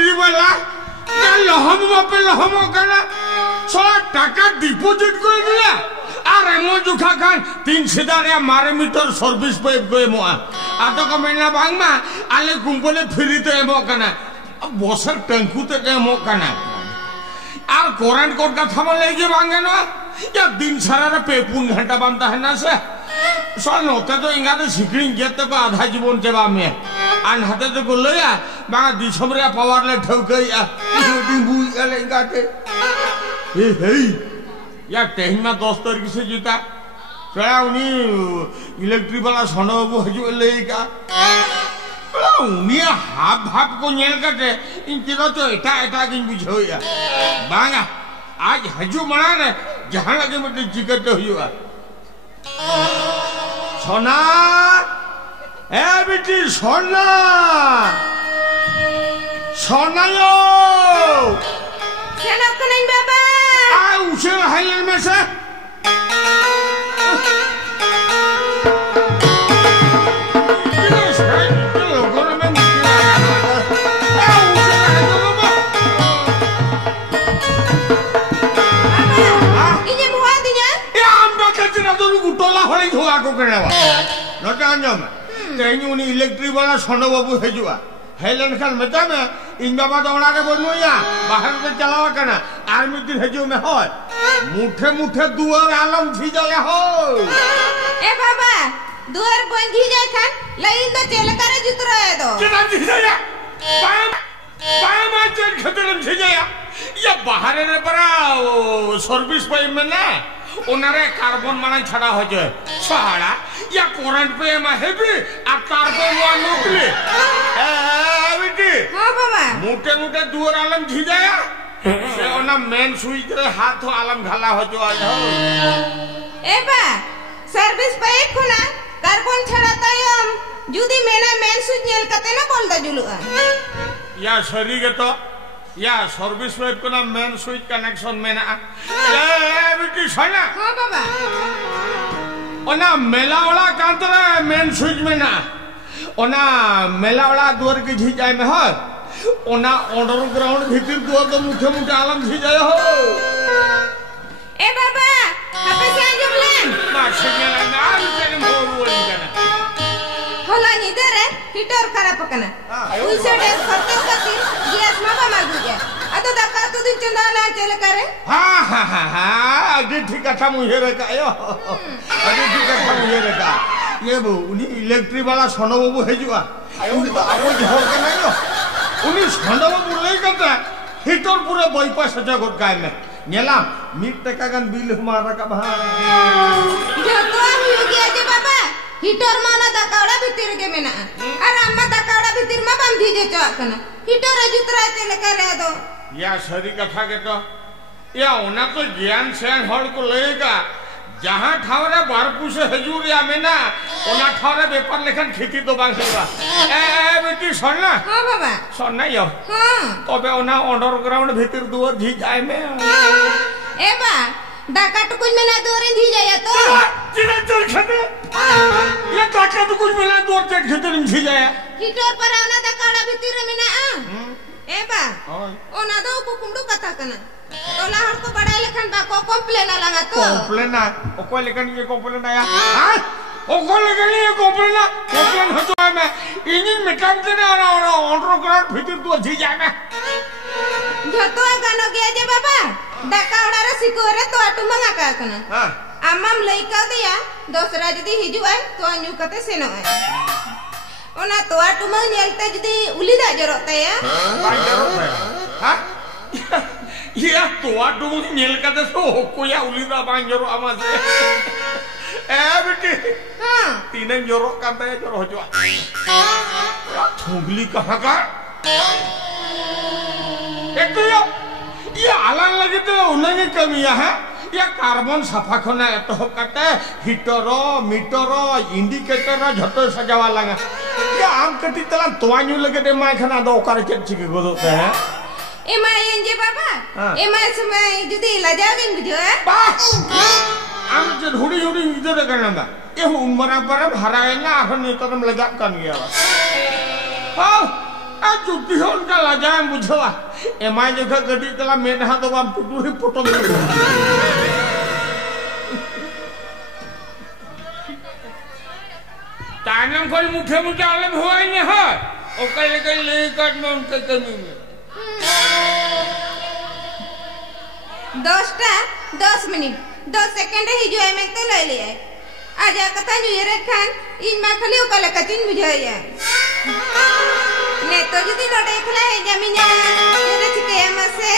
Electric वाला লহম বাপে লহম কেন সব টাকা ডিপোজিট করে দিলা আর এমন জুখা খান 3 মারে মিটার সার্ভিস পাইপ গয়ে মোয়া আতো কমেনা বাংমা আলে কোম্পানি ফ্রিতে এমো কেন বসের ট্যাঙ্কুতে এমো কেন আর কারেন্ট কোড কথা বলে যে বাঙ্গে না या दिन सारा पे 4 घंटा बनता है ना से सर होते तो इंगाते सिक्रिंग गेते को आधा जीवन जेबा में आन हाते तो बोल या बांगा दिसमरिया पावर ले ठोक या बुई ले इंगाते हे या टेन में 10 तारीख से जीता सरा उनी इलेक्ट्रिक वाला सनबाबू हजू लेगा उनी हाफ हाफ को नेल काटे इनके तो एटा किन बुझो या बांगा आज हजू मना रे जहां लगे मटे जिगर तो हुआ सोना ए बेटी सोना सोना यो सेना को नहीं बाबा आ उसे हाइलैंड में से टोला होले धोआ को करेवा नटा अंजम तेनी उनी इलेक्ट्रिक वाला सोनो बाबू हेजुआ हेलन खान मेटा में इन बाबा दौड़ा के बोलनुया बाहर से चलावा कना आर्मी दिन हेजु में हो मुठे मुठे दुआर आलम थी जाया हो ए बाबा दुआर बंधी जाय खान लइन तो चल करे जितरो है तो केना थी जाया पाम चल खतरम थी जाया या बाहर रे परा सर्विस पाइप में ना ओनारे कार्बन माना छड़ा हो जाए छड़ा या करंट पे में हेवी आ कार्बन वा नुक्ली ए बेटी हां बाबा मोटे मोटे दुआर आलम धी जाया से ओना मेन स्विच रे हाथ आलम घाला हो जो आज ए बा सर्विस पाइप खुना कार्बन छड़ा तयम जुदी मेना मेन स्विच नेल कते ना बोल दा जुलुआ या शरी के तो या सर्विस पाइप को ना मेन स्विच कनेक्शन में ना ए बेटी सोना हां बाबा ओना मेला वाला कांतरा मेन स्विच में ना ओना मेला वाला द्वार के झी जाए में हो ओना अंडरग्राउंड भीतर द्वार तो मुठे मुठे आलम झी जाए हो ए बाबा हपे से आजमलन ना सिग्नल ना तेरे मोर बोली जाना होला निदर है हीटर खराब कना उसे डेस करते हो कति गैस माबा मागू गया अतो दका तो दिन चंदा ला चले करे हां अगे ठीक कथा मुझे रे का यो अगे ठीक कथा मुझे रे का ये बो उनी इलेक्ट्रिक वाला सोनो बाबू हेजुआ उनी तो आबो झोर के नहीं हो उनी सोनो बाबू ले करता हीटर पूरे बाईपास सजा गोट काय में नेला मीट टका गन बिल हमारा का भा जो तो हो गया जे बाबा हीटर माना दकाड़ा भीतर के मेना और अम्मा दकाड़ा भीतर में बंधी जे चकना हीटर जुतरा चले करे दो या सरी कथा के तो या ओना तो ज्ञान से हड़ को लेगा जहां ठावरे बारपू से हजूर या मेना ओना ठावरे पेपर लेखन खेती तो बांगसेबा ए बेटी सोना हां बाबा सोना यो हां तबे ओना अंडरग्राउंड भीतर दुआर झी जाए में ए बा दाका तो कुछ मेना दूर धी जाया तो चिना चल खेते ये दाका तो कुछ मेना दूर चढ़ खेते में झी जाया हीटर पर आना दकाड़ा भीतर मेना ए बा ओना दो कुकुमडू कथा कना तोला हर को बड़ा लेखन बा को कंप्लेन लगा तो कंप्लेन आ ओ को लेखन ये कंप्लेन आया हां ओ को लेखन ये कंप्लेन हो तो मैं इंजन मैकेनिक ने अंडरग्राउंड भीतर तो झी जाए में जतो गानो गया जे बाबा दकाड़ा रे सिकोरे तो आटू मंगा का कना हां आमाम लइका दिया दोसरा जदी हिजु आय तो अन्यु कते सेनो आय ओना तो आटू मंग नेलते जदी उलीदा जरोते या बाय जरोते हां ये तो आटू मंग नेल कते सो कोया उलीदा बाय जरो आमा से ए बेटी हां तीन जरो काते जरो हो जो ठोगली कहां का एक तो ये आलान लगे तो उन्हें कमिया है या कार्बन सफा खना एतो कटे हीटर मीटर इंडिकेटर झटो सजावा लगा ये आम कटी तला तोान्यू लगे दे माय खना दो ओकर चेची के गोदते हैं ए माय एंजे बाबा ए माय समय जुदी लजागिन बुझो आम जे हुडी हुडी इधर करना बा ए उमरा पर भराएना आखन तो तुम लगा कन गया हां आ चुट्टी हो उनका लाजाएं बुझवा एमाय जगह गड्डी तला मेढा तो बाम पुटुरी पुटम तानम कोई मुठे मुठे आले भवाई ने है ओ कल ले काट में उनके कमी में 10 मिनिट 10 सेकंड ही जो है मैं तो ले लिया आजा कथा जो ये खान इन मा खाली ओकला कचिन बुझाया ने तो जदी नडे खला है जमीना ये चिके मसे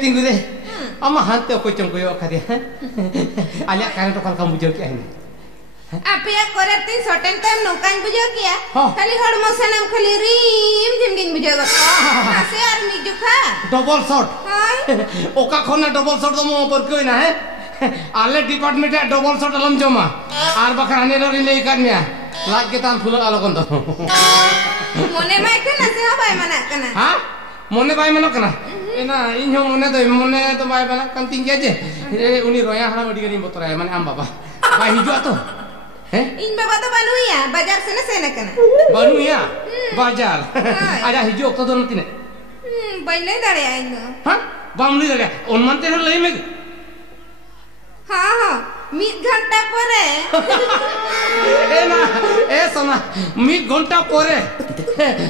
tinggu deh. Ama hantu aku cengkoyo kadia. Alia karen to kalau bujo kia ini. Apa ya korat tin certain time nukan bujo kia. Kali hor mosanam kali rim jimgin bujo got. Ase ar mijuka. Double shot. Oka khona double shot to mo perkoi na hai. Ale department ya double shot alam joma. Ar bakar ane lori lei karnya. Lag kita full alokon to. Mone mai kana se ha bai mana kana. Ha? Mone bai mana kana. Ena ini mone to bai mana kan tinggi aja. Uni roya hana madi kani motor ay mana am baba. Bai hijau atuh. In baba to banu ya, bazar sena kana. Banu ya? Bazar. Ada hijau to nanti ne. Bai le dare ay no. Ha? Bam le dare. On mante har lai me. Ha. Mid घंटा परे सोना mid घंटा परे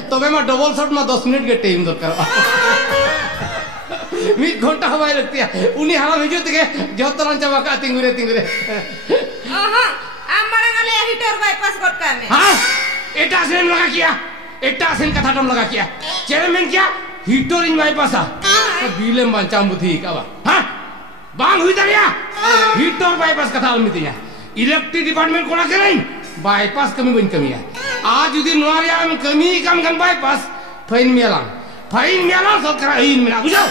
तबे मा double shot मा 10 minute के time दरकार मिड घंटा हवाई लगती है उनी हवा भेजो तके जतरन चाबा का तिंगुरे आमरा गले हीटर बाईपास करता में हां एटा सेन लगा किया एटा सेन कथा टम लगा किया चेयरमैन क्या हीटर इन बाईपास बिलेम बांचाम बुद्धि का बा हां बांग हुई दरिया हीटर बाईपास कथा अलमितिया इलेक्ट्रिक डिपार्टमेंट कोना के नहीं बाईपास कमी बन कमी है आज यदि नोरिया में कमी कम गन बाईपास फाइन मेला सरकार इन मेला बुझो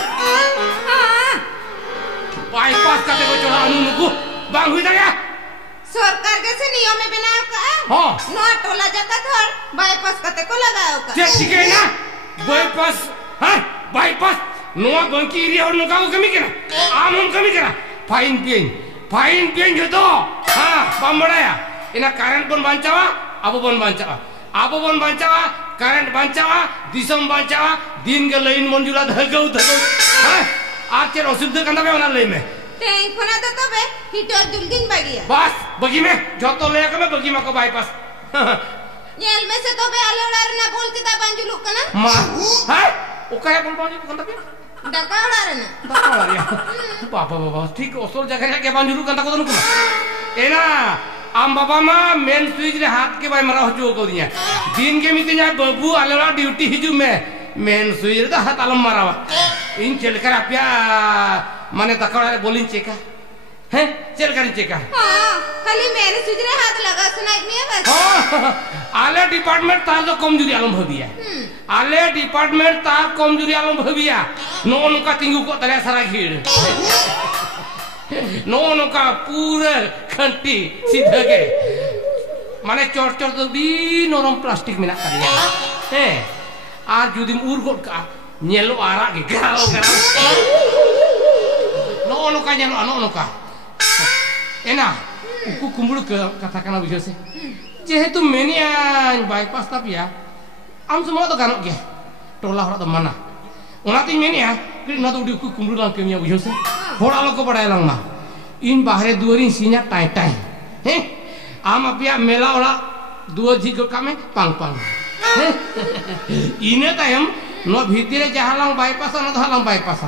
बाईपास का देखो चला अनुको बांग हुई दरिया सरकार के से नियम में बनाओ का हां नो टोला जगह थर बाईपास कते को लगाओ का ठीक है ना बाईपास हां बाईपास नोआ बंकी एरिया और नुका को कमी करा आम हम कमी करा फाइन पेन जो तो हां बमड़ाया इना करंट बन बांचावा अब बन बांचावा करंट बांचावा दिसम बांचावा दिन के लाइन मंजुला धगौ हां आचे असुविधा कंदा बे ओना लई में तेई कोना तो तबे हीटर दुलगिन बागिया बस बगी में जो तो ले के बगी में को बाईपास येल में से तो बे आलोड़ार ना बोलती ता बांजुलु कना मा हां ओकाया बोल बांजु कंदा बे डकावड़ा रे ना बाबा ठीक ओसल जगह के बांजुलु कंदा को नुको एना आम बाबा मा मेन स्विच रे हाथ के बाय मरा हजो को दिया दिन के मितिया बाबू आलेला ड्यूटी हिजु में मेन स्विच रे हाथ आलम मारावा इन चल कर आपिया माने तकड़ा बोलिन चेका हैं चल कर चेका हां खाली मेन स्विच रे हाथ लगा सुनाई में बस आले डिपार्टमेंट तार जो कमजोरी आलम भबिया आले डिपार्टमेंट तार कमजोरी आलम भबिया नो नुका तिंगु को तले सारा घीड़ नो नुका पूरे खंटी सीधा के माने चोर तो दी नरम प्लास्टिक में ना करिया हैं आज जुदी उर गोट का nyelo ara ke garau no नुका ena uku kumbulu ke katakan abu jose jehetu menia bypass tapi ya am semua to ganok ge tola hora to mana onati menia krina to uku kumbulu lang kemia abu jose hora lo ko padai lang ma in bahare duarin sinya tai am apia mela ora duo jigo kame pang ine tayam no भीतरे जहां bypass न धाlang bypass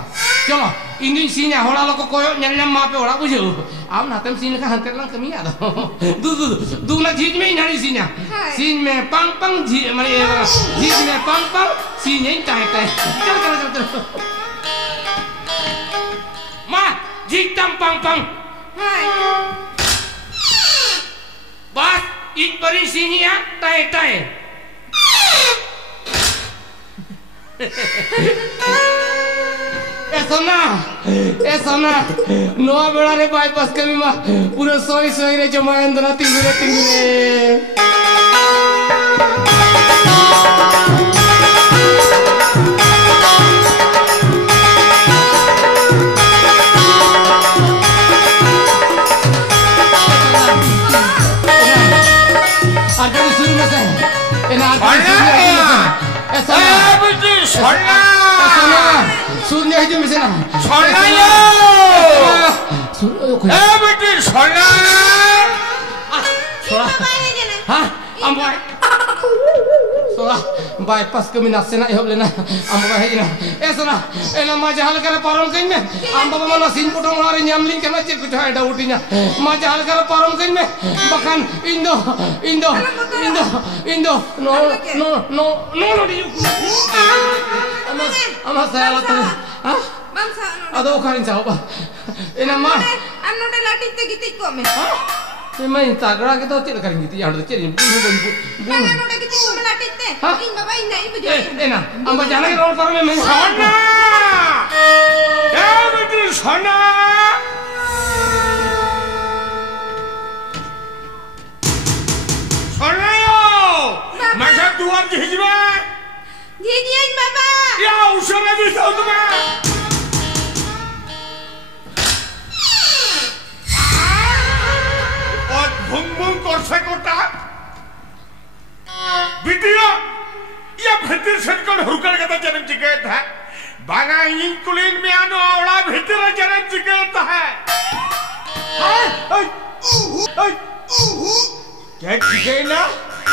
चलो इंगिन सीना होला लोग कोयो nyam मापे होला बुझो आम नातम सीन का हंते lang कमी आ दू ना झीज में इनारी सीना सीन में पंग झी माने झीज में पंग सीन इन टाइ चल मा झीज तम पंग हाय बस इन परी सीनिया टाइ सोना नोआ बेड़ा रे बाईपास कमी मा पूरा सोई रे जमायन दना तिंगरे सुनने जो मिसे ना छोड़ना यो ए बेटी छोड़ना सोला हाँ अम्बाई सोला बाईपास कमी नासे ना इहो लेना अम्बाई है ना ए सोना ए ना माँ जहाल करे पारम कहीं में अम्बाई माना सीन पुटों मारे न्यामलिंग करना चिर कुछ है डाउटी ना माँ जहाल करे पारम कहीं में बखान इंदो नो डियू अम्मा saya latar ah bangsa ado karin sao ba ena ma am no de lati te giti ko me te mai tagra ke to chit karin giti yar chit bu bana no de giti ko me lati te in baba in dai bujo ena amba jana ke roll par me sona e beti sona sona yo masa duar jijba Jijian baba ya usara di tau tu ma और भुंग करसे Kota video या भीतर सेटकन हुरकल कता जन्म चिकेत है बागा इन कुलीन में आनो आवड़ा भीतर जन्म चिकेत है क्या चिकेत ना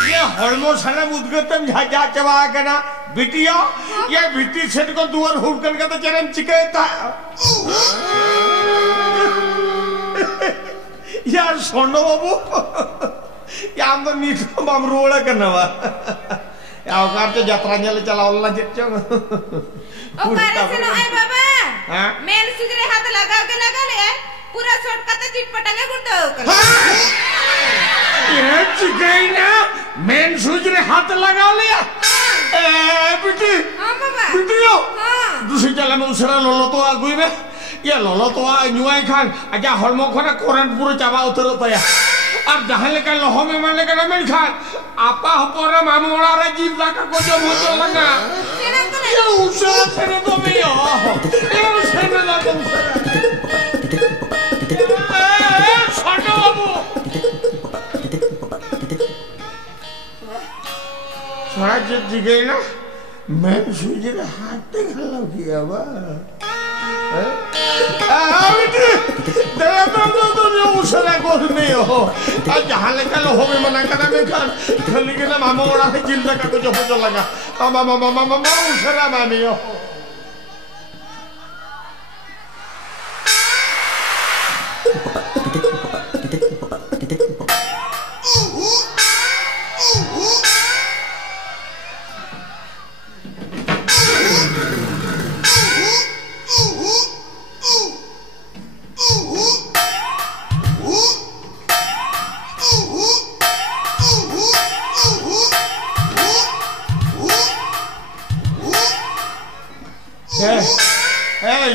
ये हॉर्मोन साला उद्गतम जा चबा के ना बिटिया ये भित्ती सेट को दुआर हुरकल कता जन्म चिकेत है यार सोनो बाबू यार तो नीट बामरोला करना वा यार कार तो यात्रा न्याले चला वाला जेच्चो ओ कार से नो आई बाबा मेन सुजरे हाथ लगा ले पूरा शॉर्टकट चिट पटांगे गुंडो ये चिकई ना मेन सुजरे हाथ लगा लिया ए बिटी हां बाबा बिटियो हां दूसरी जगह में उसरा लोलो तो आगुई में ये लोलो तो न्यूआई खान आजा हॉर्मो खाना कोरंट पूरा चाबा उतरो तया अब जहां लेकर लोहो में मन लेकर मिल खान आपा हपोरा मामोड़ा रे जीव लाका को जो मोचो लगा ये उसरा तेरे तो में यो ये उसरा ना तुम ए छोटो बाबू छोड़ा जी गई ना मैं सुजरे हाथ तक लग गया बा तो उसरा कोस नहीं हो आज जहाँ लेकर लो में मना करना में खान खाली के ना मामा ओरा से जिल तक को जो लगा मामा उसरा मामी हो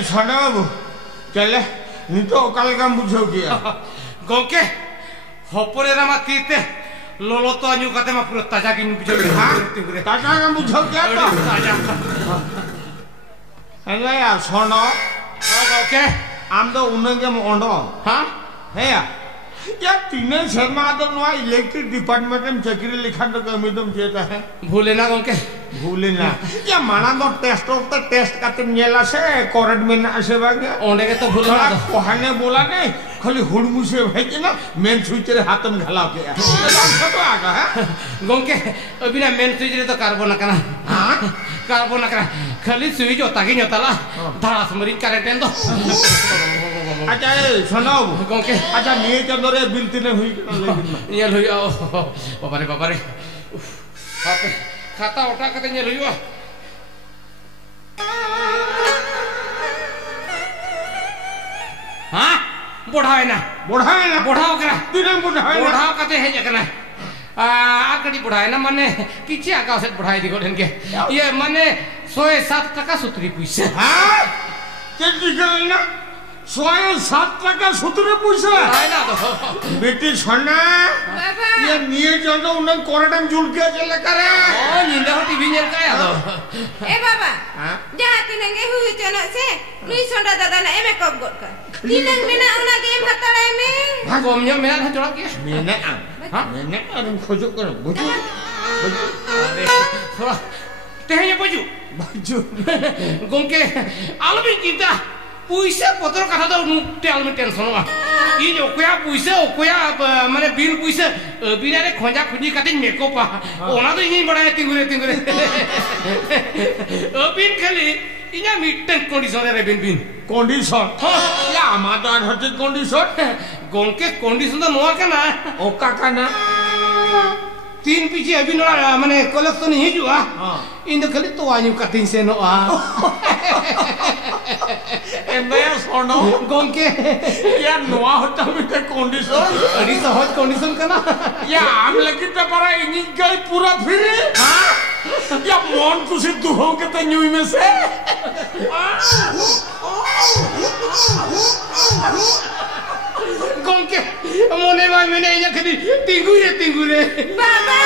छोटा बाबू चले नहीं तो कल काम बुझो किया गोके होपरे रमा तीते लोलो तो अन्यू कते मा पूरा ताजा की बुझो हां ताजा काम बुझो क्या तो ताजा अरे यार सोनो गोके आम तो उन्हें के ओंडो हां है यार तीन शर्मा तो नो इलेक्ट्रिक डिपार्टमेंट में चक्री लिखा तो कमीदम चेता है भूले ना गोके भूले ना या माना तो टेस्ट करते नेला से कोरड में ना से बागे ओंडे के तो भूलना तो कोहाने बोला नहीं खाली हुड़मु से भेज ना मेन स्विच रे हाथ में घला के तो आगा है गोके अभी ना मेन स्विच रे तो कार्बन कना हां कार्बन कना खाली स्विच होता के नतला धास मरी करंट तो अच्छा सुनो गोके अच्छा नहीं चलो रे बिल्ती ने हुई ये हुई बाबा रे खाता उठा के ये हुई हां बढ़ाए ना बढ़ाओ करा दिनम बढ़ाओ कते है जकना आकड़ी बढ़ाए ना माने किछि आका से बढ़ाई दिगो के ये माने 107 टका सुतरी पैसा हां না 6-7 টাকা সুতরে পয়সা বেটি ছনা ये নিয়ে যাও উনি কোরাটাম ঝুলকে আছে লেকারে ও নিন্দা টিভি নেল কায় আদো ए बाबा जहां तिनंगे हुई चना से नुई सोंडा दादा ना एमे कब गोट का तिनंग बिना उना गेम हतड़ाय में भागोम nya मेरा जोड़ा के मैंने मैंने अरुण खोजो कर बुझू थोड़ा तेहे बुझू बुझू गोंके आलमी चिंता पुइसे पत्र कथा तो नुटे आलमी टेंशन वा इ ओकया पुइसे ओकया माने बिल पुइसे बिनारे खोजा खुजी काटे मेकअप ओना तो इनी बड़ा तिंगुरे बिन खाली इना मिटन कंडीशन रे बिन कंडीशन या आमादार हते कंडीशन गोंके कंडीशन तो नोआ के ना ओका काना 3 पीछे अभी नोरा माने कलेक्शन ही जुआ इन खाली तो आयु कटिंग से नो आ एमया सोनो गोंके या नोआ होता मिटे कंडीशन अड़ी सहज कंडीशन कना या आम लगी ते para इनी गई पूरा फिर हां या मन खुशी दुहो के ते न्यू में से गोंके मोने में मैंने ये खाली तिंगुरे बाबा